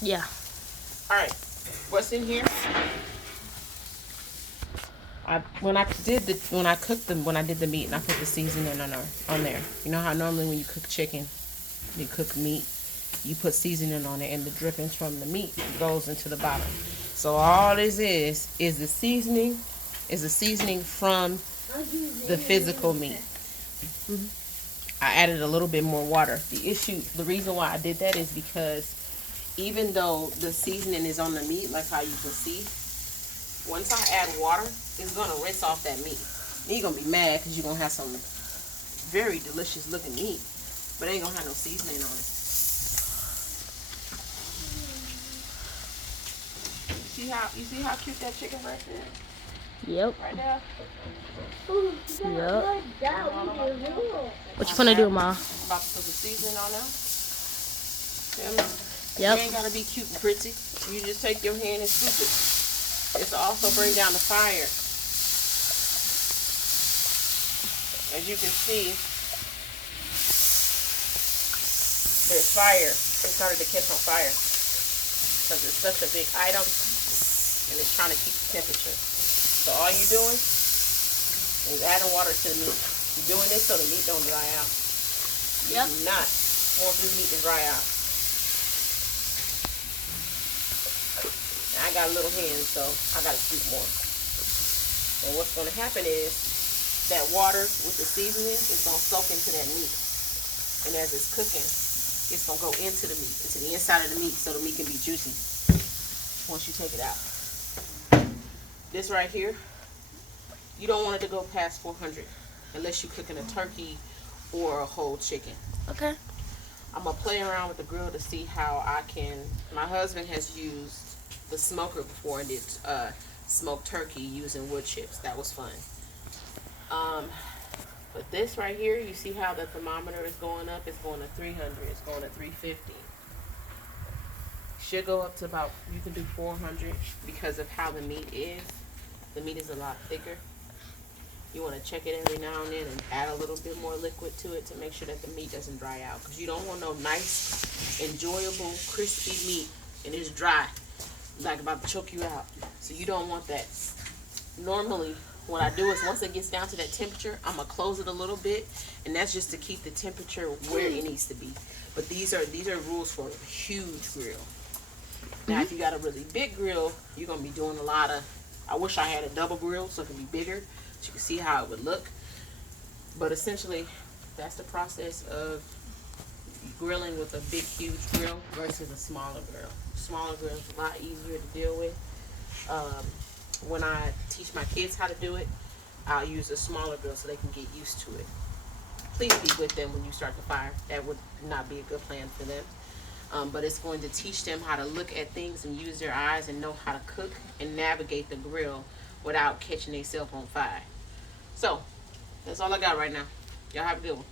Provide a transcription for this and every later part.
Yeah. All right. What's in here? When I did the meat and I put the seasoning on there. You know how normally when you cook chicken, you cook meat, you put seasoning on it, and the drippings from the meat goes into the bottom. So all this is the seasoning from the physical meat. I added a little bit more water. The reason why I did that is because even though the seasoning is on the meat, like how you can see, once I add water, it's gonna rinse off that meat. And you're gonna be mad because you're gonna have some very delicious looking meat, but it ain't gonna have no seasoning on it. You see how cute that chicken breast is? Yep. Right there. Yep. What you I'm finna do, Ma? about to put the seasoning on there. Feel me? You Yep. ain't gotta be cute and pretty. You just take your hand and scoop it. It's to also bring down the fire. As you can see, there's fire. It started to catch on fire because it's such a big item and it's trying to keep the temperature. So all you're doing is adding water to the meat. You're doing this so the meat don't dry out. You Yep. do not want this meat to dry out. Now, I got little hands, so I got to scoop more. And what's going to happen is that water with the seasoning is going to soak into that meat. And as it's cooking, it's going to go into the meat, into the inside of the meat so the meat can be juicy once you take it out. This right here, you don't want it to go past 400 unless you're cooking a turkey or a whole chicken. Okay. I'm going to play around with the grill to see how I can. My husband has used the smoker before and did smoked turkey using wood chips. That was fun. But this right here, you see how the thermometer is going up? It's going to 300. It's going to 350. Should go up to about, you can do 400 because of how the meat is. The meat is a lot thicker. You want to check it every now and then and add a little bit more liquid to it to make sure that the meat doesn't dry out. Because you don't want no nice, enjoyable, crispy meat and it's dry, like about to choke you out. So you don't want that. Normally, what I do is once it gets down to that temperature, I'm gonna close it a little bit, and that's just to keep the temperature where it needs to be. But these are rules for a huge grill. Now, if you got a really big grill, you're gonna be doing a lot of. I wish I had a double grill so it can be bigger, so you can see how it would look. But essentially, that's the process of grilling with a big, huge grill versus a smaller grill. Smaller grill is a lot easier to deal with. When I teach my kids how to do it, I'll use a smaller grill so they can get used to it. Please be with them when you start the fire. That would not be a good plan for them. But it's going to teach them how to look at things and use their eyes and know how to cook and navigate the grill without catching themselves on fire. So, that's all I got right now. Y'all have a good one.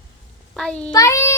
Bye. Bye.